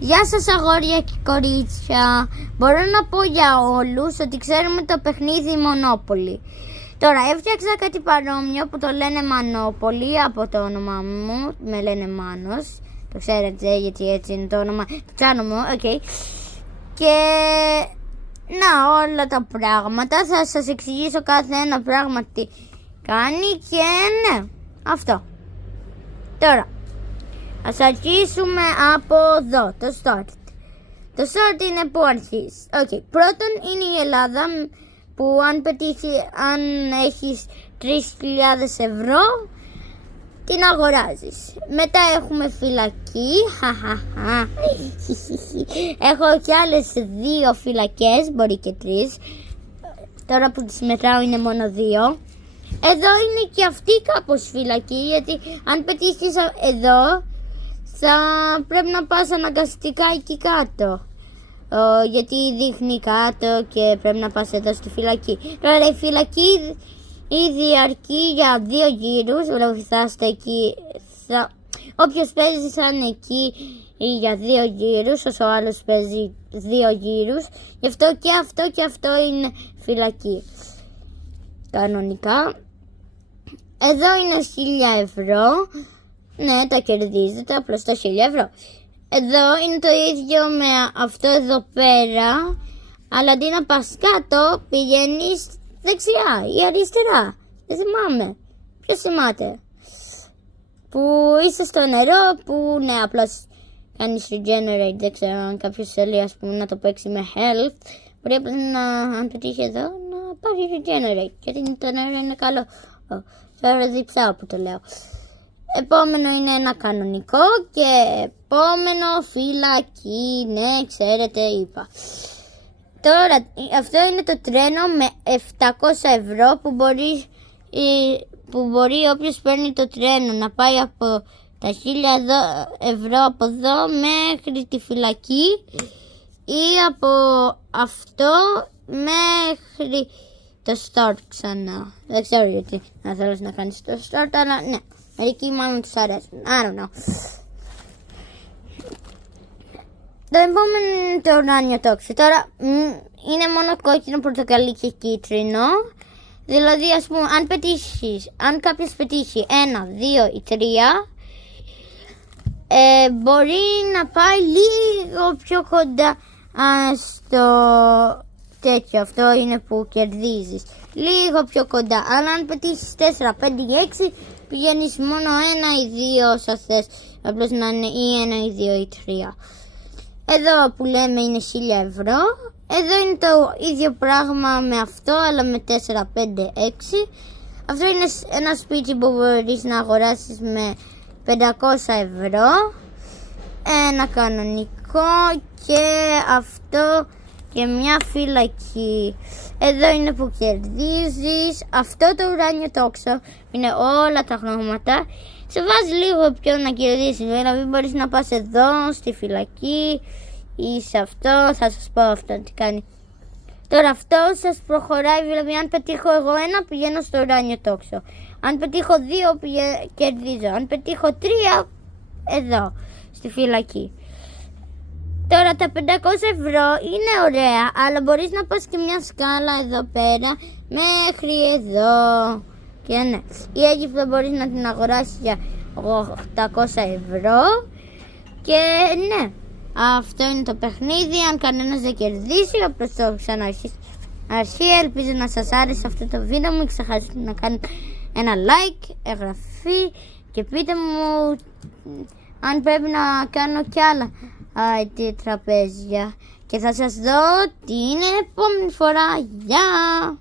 Γεια σας αγόρια και κορίτσια. Μπορώ να πω για όλους ότι ξέρουμε το παιχνίδι Monopoly. Τώρα έφτιαξα κάτι παρόμοιο που το λένε Μανόπολη από το όνομά μου. Με λένε Μάνος. Το ξέρετε γιατί έτσι είναι το όνομα του τσάνου μου. Okay. Και να όλα τα πράγματα. Θα σας εξηγήσω κάθε ένα πράγμα τι κάνει. Και ναι, αυτό. Τώρα ας αρχίσουμε από εδώ, το start. Το start είναι που αρχίζει. Okay. Πρώτον είναι η Ελλάδα που αν έχεις 3.000 ευρώ την αγοράζεις. Μετά έχουμε φυλακή. Έχω και άλλες 2 φυλακές, μπορεί και 3. Τώρα που τις μετράω είναι μόνο 2. Εδώ είναι και αυτή κάπως φυλακή, γιατί αν πετύχεις εδώ θα πρέπει να πας αναγκαστικά εκεί κάτω. Γιατί δείχνει κάτω και πρέπει να πας εδώ στη φυλακή. Τώρα η φυλακή ήδη αρκεί για 2 γύρους. Δηλαδή θα είστε εκεί, όποιος παίζει θα είναι εκεί για 2 γύρους, όσο ο άλλος παίζει 2 γύρους. Γι' αυτό και αυτό είναι φυλακή. Κανονικά. Εδώ είναι 1.000 ευρώ. Ναι, τα κερδίζετε, απλώς τα 1.000 ευρώ. Εδώ είναι το ίδιο με αυτό εδώ πέρα, αλλά αντί να πας κάτω, πηγαίνεις δεξιά ή αριστερά. Δεν θυμάμαι. Ποιος θυμάται? Που είσαι στο νερό, που ναι, απλώς κάνεις regenerate. Δεν ξέρω αν κάποιος θέλει, ας πούμε, να το παίξει με health. Μπορεί απλά αν πετύχει εδώ, να πάρει regenerate. Γιατί το νερό είναι καλό. Τώρα διψάω που το λέω. Επόμενο είναι ένα κανονικό και επόμενο φυλακή. Ναι, ξέρετε, είπα. Τώρα, αυτό είναι το τρένο με 700 ευρώ που μπορεί όποιος παίρνει το τρένο να πάει από τα 1.000 ευρώ από εδώ μέχρι τη φυλακή ή από αυτό μέχρι το start ξανά. Δεν ξέρω γιατί να θέλεις να κάνεις το start, αλλά ναι. Μερικοί μάλλον τους αρέσουν. I don't know. Το επόμενο είναι το ουράνιο τόξο. Τώρα είναι μόνο κόκκινο, πορτοκαλί και κίτρινο. Δηλαδή ας πούμε αν κάποιος πετύχει 1, 2 ή 3 μπορεί να πάει λίγο πιο κοντά στο τέτοιο. Αυτό είναι που κερδίζεις. Λίγο πιο κοντά. Αλλά αν πετύχεις 4, 5 ή 6 πηγαίνεις μόνο 1 ή 2 όσα θες. Απλώς να είναι ή 1 ή 2 ή 3. Εδώ που λέμε είναι 1.000 ευρώ. Εδώ είναι το ίδιο πράγμα με αυτό, αλλά με 4, 5, 6. Αυτό είναι ένα σπίτι που μπορείς να αγοράσεις με 500 ευρώ. Ένα κανονικό και αυτό και μια φυλακή. Εδώ είναι που κερδίζεις. Αυτό το ουράνιο τόξο είναι όλα τα χρώματα. Σε βάζει λίγο πιο να κερδίσεις. Δηλαδή μπορείς να πας εδώ στη φυλακή ή σε αυτό. Θα σας πω αυτό τι κάνει. Τώρα αυτό σας προχωράει. Δηλαδή αν πετύχω εγώ 1 πηγαίνω στο ουράνιο τόξο. Αν πετύχω 2 κερδίζω. Αν πετύχω 3 εδώ στη φυλακή. Τώρα τα 500 ευρώ είναι ωραία, αλλά μπορείς να πας και μια σκάλα εδώ πέρα μέχρι εδώ. Και ναι, η Αίγυπτο μπορείς να την αγοράσεις για 800 ευρώ. Και ναι, αυτό είναι το παιχνίδι. Αν κανένας δεν κερδίσει, απλώς το ξαναρχίσει. Ελπίζω να σας άρεσε αυτό το βίντεο. Μην ξεχάσετε να κάνετε ένα like, εγγραφή και πείτε μου αν πρέπει να κάνω κι άλλα τραπέζια. Και θα σας δω την επόμενη φορά. Γεια!